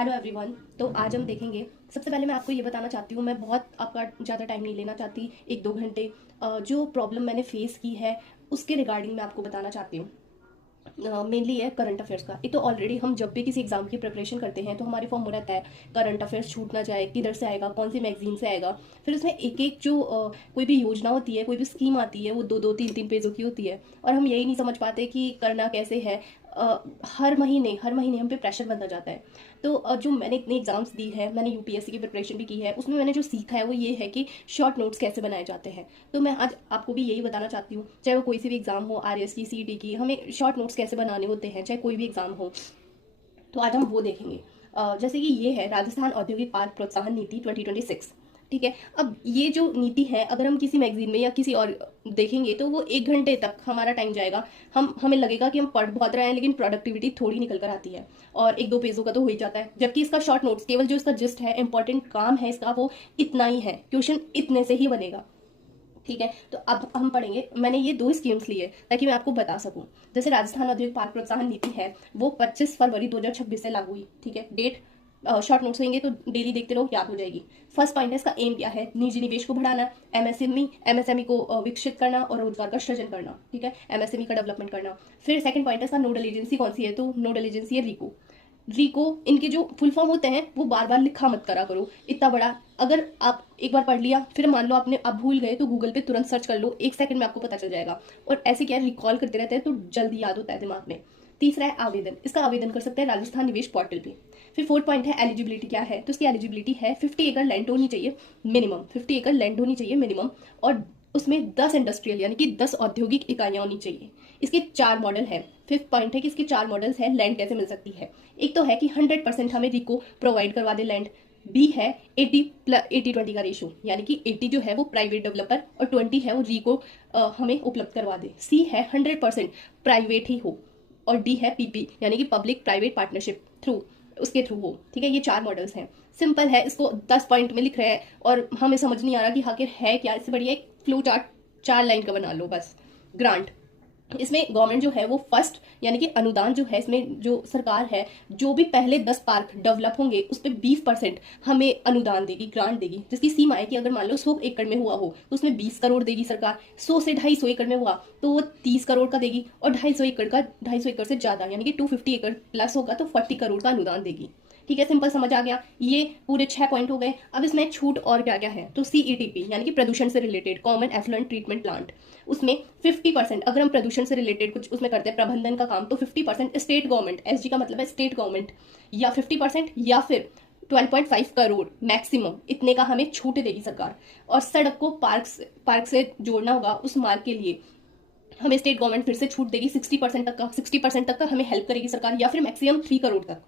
Hello everyone. तो आज हम देखेंगे। सबसे पहले मैं आपको ये बताना चाहती हूँ, मैं बहुत आपका ज़्यादा टाइम नहीं लेना चाहती, 1-2 घंटे। जो प्रॉब्लम मैंने फेस की है उसके रिगार्डिंग मैं आपको बताना चाहती हूँ। मेनली है करंट अफेयर्स का। एक तो ऑलरेडी हम जब भी किसी एग्जाम की प्रिपरेशन करते हैं तो हमारे फॉर्म में रहता है करंट अफेयर्स छूट ना जाए, किधर से आएगा, कौन सी मैगजीन से आएगा। फिर उसमें एक एक जो कोई भी योजना होती है, कोई भी स्कीम आती है, वो 2-2 3-3 पेजों की होती है और हम यही नहीं समझ पाते कि करना कैसे है। हर महीने हम पे प्रेशर बनता जाता है। तो जो मैंने इतने एग्जाम्स दी है, मैंने यूपीएससी की प्रिपरेशन भी की है, उसमें मैंने जो सीखा है वो ये है कि शॉर्ट नोट्स कैसे बनाए जाते हैं। तो मैं आज आपको भी यही बताना चाहती हूँ, चाहे वो कोई सी भी एग्जाम हो, आरएस की, सीईटी की, हमें शॉर्ट नोट्स कैसे बनाने होते हैं, चाहे कोई भी एग्जाम हो। तो आज हम वो देखेंगे। जैसे कि ये है राजस्थान औद्योगिक पार्क प्रोत्साहन नीति 2026। ठीक है। अब ये जो नीति है, अगर हम किसी मैगजीन में या किसी और देखेंगे तो वो 1 घंटे तक हमारा टाइम जाएगा। हमें लगेगा कि हम पढ़ बहुत रहे हैं, लेकिन प्रोडक्टिविटी थोड़ी निकल कर आती है और 1-2 पेजों का तो हो ही जाता है। जबकि इसका शॉर्ट नोट्स केवल जो इसका जिस्ट है, इंपॉर्टेंट काम है इसका, वो इतना ही है। क्वेश्चन इतने से ही बनेगा। ठीक है। तो अब हम पढ़ेंगे। मैंने ये 2 स्कीम्स लिए ताकि मैं आपको बता सकूं। जैसे राजस्थान औद्योगिक पार्क प्रोत्साहन नीति है, वो 25 फरवरी 2026 से लागू हुई। ठीक है। डेट शॉर्ट नोट्स होंगे तो डेली देखते रहो, याद हो जाएगी। फर्स्ट पॉइंट है, इसका एम क्या है? निजी निवेश को बढ़ाना, एमएसएमई को विकसित करना और रोजगार का सृजन करना। ठीक है। एमएसएमई का डेवलपमेंट करना। फिर सेकंड पॉइंट है, इसका नोडल एजेंसी कौन सी है? तो नोडल एजेंसी है रीको। रीको, इनके जो फुल फॉर्म होते हैं वो बार बार लिखा मत करा करो इतना बड़ा। अगर आप एक बार पढ़ लिया, फिर मान लो आपने अब भूल गए, तो गूगल पे तुरंत सर्च कर लो, 1 सेकंड में आपको पता चल जाएगा। और ऐसे क्या रिकॉल करते रहते हैं तो जल्दी याद होता है दिमाग में। तीसरा है आवेदन। इसका आवेदन कर सकते हैं राजस्थान निवेश पोर्टल पे। फिर फोर्थ पॉइंट है एलिजिबिलिटी क्या है? तो इसकी एलिजिबिलिटी है 50 एकड़ लैंड होनी चाहिए मिनिमम, 50 एकड़ लैंड होनी चाहिए मिनिमम, और उसमें 10 इंडस्ट्रियल यानी कि 10 औद्योगिक इकाइयां होनी चाहिए। इसके 4 मॉडल है। फिफ्थ पॉइंट है कि इसके 4 मॉडल्स हैं लैंड कैसे मिल सकती है। एक तो है कि 100% हमें रिको प्रोवाइड करवा दे लैंड। बी है 80-20 का रेशो, यानी कि 80 जो है वो प्राइवेट डेवलपर और 20 है वो रिको हमें उपलब्ध करवा दे। सी है 100% प्राइवेट ही हो, और डी है पीपी यानी कि पब्लिक प्राइवेट पार्टनरशिप थ्रू, उसके थ्रू हो। ठीक है। ये 4 मॉडल्स हैं। सिंपल है, इसको 10 पॉइंट में लिख रहे हैं और हमें समझ नहीं आ रहा कि आखिर है क्या। इससे बढ़िया एक फ्लो चार्ट 4 लाइन का बना लो बस। ग्रांट, इसमें गवर्नमेंट जो है वो फर्स्ट यानी कि अनुदान जो है, इसमें जो सरकार है, जो भी पहले 10 पार्क डेवलप होंगे उस पर 20% हमें अनुदान देगी, ग्रांट देगी, जिसकी सीमा है कि अगर मान लो 100 एकड़ में हुआ हो तो उसमें 20 करोड़ देगी सरकार। 100 से 250 एकड़ में हुआ तो वो 30 करोड़ का देगी, और 250 एकड़ से ज्यादा यानी कि 250 एकड़ प्लस होगा तो 40 करोड़ का अनुदान देगी। ठीक है। सिंपल समझ आ गया। ये पूरे 6 पॉइंट हो गए। अब इसमें छूट और क्या क्या है? तो सीईटीपी यानी कि प्रदूषण से related, common effluent treatment plant, उसमें 50%, अगर हम प्रदूषण से रिलेटेड कुछ उसमें करते हैं प्रबंधन का काम, तो 50% स्टेट गवर्नमेंट, एसजी का मतलब है स्टेट गवर्नमेंट, या 50% या फिर 12.5 करोड़ मैक्सिमम, इतने का हमें छूट देगी सरकार। और सड़क को पार्क से जोड़ना होगा, उस मार्ग के लिए हमें स्टेट गवर्नमेंट फिर से छूट देगी 60% तक का हमें हेल्प करेगी सरकार, या फिर मैक्सिमम 3 करोड़ तक।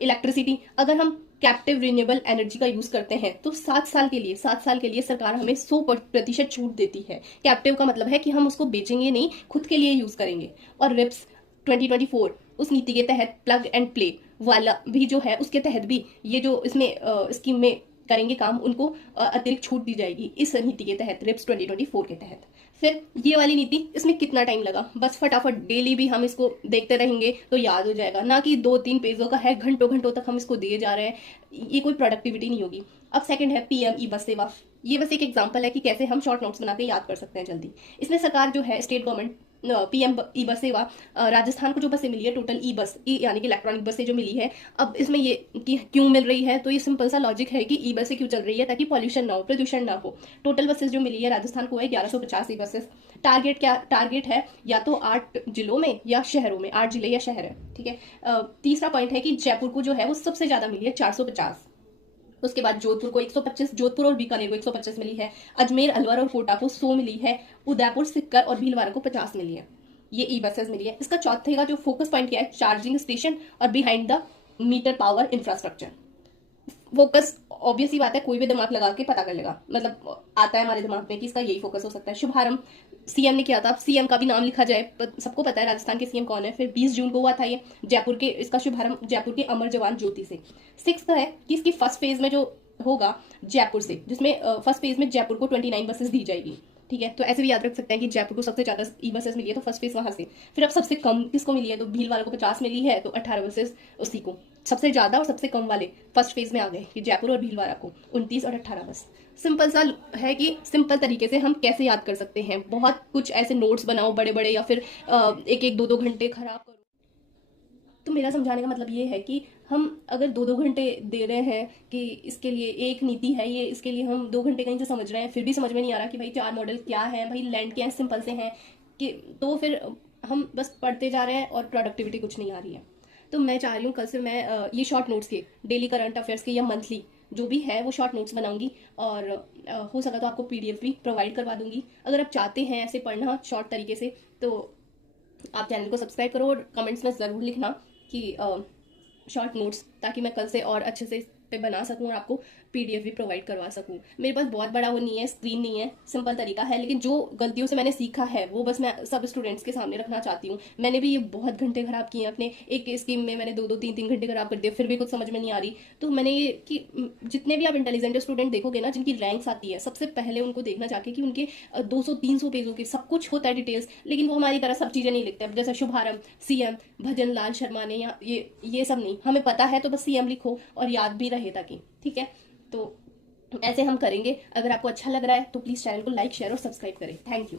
इलेक्ट्रिसिटी, अगर हम कैप्टिव रिन्यूएबल एनर्जी का यूज करते हैं तो 7 साल के लिए सरकार हमें 100% छूट देती है। कैप्टिव का मतलब है कि हम उसको बेचेंगे नहीं, खुद के लिए यूज करेंगे। और रिप्स 2024 उस नीति के तहत प्लग एंड प्ले वाला भी जो है, उसके तहत भी ये जो इसमें स्कीम में करेंगे काम, उनको अतिरिक्त छूट दी जाएगी इस नीति के तहत, रिप्स 2024 के तहत। फिर ये वाली नीति, इसमें कितना टाइम लगा? बस फटाफट डेली भी हम इसको देखते रहेंगे तो याद हो जाएगा, ना कि 2-3 पेजों का है, घंटों घंटों तक हम इसको दिए जा रहे हैं, ये कोई प्रोडक्टिविटी नहीं होगी। अब सेकंड है पीएम ई बस सेवा। ये बस एक एग्जांपल है कि कैसे हम शॉर्ट नोट्स बना के याद कर सकते हैं जल्दी। इसमें सरकार जो है, स्टेट गवर्नमेंट, पीएम ई बस सेवा, राजस्थान को जो बसें मिली है टोटल ई बस, ई यानी कि इलेक्ट्रॉनिक बसें जो मिली है। अब इसमें ये कि क्यों मिल रही है, तो ये सिंपल सा लॉजिक है कि ई बसें क्यों चल रही है, ताकि पॉल्यूशन ना हो, प्रदूषण ना हो। टोटल बसेस जो मिली है राजस्थान को है 1150 ई बसेस। टारगेट है या तो 8 जिलों में या शहरों में, 8 जिले या शहर है। ठीक है। तीसरा पॉइंट है कि जयपुर को जो है वो सबसे ज्यादा मिली है, 450। उसके बाद जोधपुर को 125, जोधपुर और बीकानेर को 125 मिली है। अजमेर, अलवर और कोटा को 100 मिली है। उदयपुर, सिक्कर और भीलवाड़ा को 50 मिली है। ये ई बसेस मिली है। इसका चौथे का जो फोकस पॉइंट क्या है? चार्जिंग स्टेशन और behind the meter power infrastructure. Focus obvious ही बात है, कोई भी दिमाग लगा के पता कर लेगा, मतलब आता है हमारे दिमाग में कि इसका यही फोकस हो सकता है। शुभारंभ सीएम ने किया था, सीएम का भी नाम लिखा जाए, सबको पता है राजस्थान के सीएम कौन है। फिर 20 जून को हुआ था ये जयपुर के, इसका शुभारंभ जयपुर के अमर जवान ज्योति से। सिक्स्थ है कि इसकी फर्स्ट फेज में जो होगा जयपुर से, जिसमें फर्स्ट फेज में जयपुर को 29 बसेस दी जाएगी। ठीक है, तो ऐसे भी याद रख सकते हैं कि जयपुर को सबसे ज़्यादा ई बसेस मिली है तो फर्स्ट फेज वहाँ से। फिर अब सबसे कम किसको मिली है, तो भील वालों को 50 मिली है, तो 18 बसेस उसी को। सबसे ज़्यादा और सबसे कम वाले फर्स्ट फेज में आ गए कि जयपुर और भीलवाड़ा को 29 और 18 बस। सिंपल सा है कि सिंपल तरीके से हम कैसे याद कर सकते हैं। बहुत कुछ ऐसे नोट्स बनाओ बड़े बड़े, या फिर एक एक दो दो घंटे खराब करो। तो मेरा समझाने का मतलब ये है कि हम अगर दो दो घंटे दे रहे हैं कि इसके लिए एक नीति है ये, इसके लिए हम 2 घंटे कहीं से समझ रहे हैं, फिर भी समझ में नहीं आ रहा कि भाई 4 मॉडल क्या है, भाई लैंड क्या है, सिंपल से हैं कि, तो फिर हम बस पढ़ते जा रहे हैं और प्रोडक्टिविटी कुछ नहीं आ रही है। तो मैं चाह रही हूँ कल से मैं ये शॉर्ट नोट्स के, डेली करंट अफेयर्स के या मंथली जो भी है वो शॉर्ट नोट्स बनाऊंगी, और हो सका तो आपको पीडीएफ भी प्रोवाइड करवा दूंगी। अगर आप चाहते हैं ऐसे पढ़ना शॉर्ट तरीके से तो आप चैनल को सब्सक्राइब करो और कमेंट्स में ज़रूर लिखना कि शॉर्ट नोट्स, ताकि मैं कल से और अच्छे से पे बना सकूं और आपको पीडीएफ भी प्रोवाइड करवा सकूं। मेरे पास बहुत बड़ा वो नहीं है, स्क्रीन नहीं है, सिंपल तरीका है, लेकिन जो गलतियों से मैंने सीखा है वो बस मैं सब स्टूडेंट्स के सामने रखना चाहती हूँ। मैंने भी ये बहुत घंटे खराब किए हैं अपने एक स्कीम में, मैंने 2-2 3-3 घंटे खराब कर दिए, फिर भी कुछ समझ में नहीं आ रही। तो मैंने ये कि जितने भी आप इंटेलिजेंट स्टूडेंट देखोगे ना, जिनकी रैंक्स आती है, सबसे पहले उनको देखना जाके कि उनके 200-300 पेजों के सब कुछ होता है डिटेल्स, लेकिन वो हमारी तरह सब चीज़ें नहीं लिखते। अब जैसे शुभारंभ सीएम भजन लाल शर्मा ने, या ये सब नहीं, हमें पता है तो बस सीएम लिखो और याद भी रहे ताकि, ठीक है। तो ऐसे हम करेंगे। अगर आपको अच्छा लग रहा है तो प्लीज़ चैनल को लाइक शेयर और सब्सक्राइब करें। Thank you.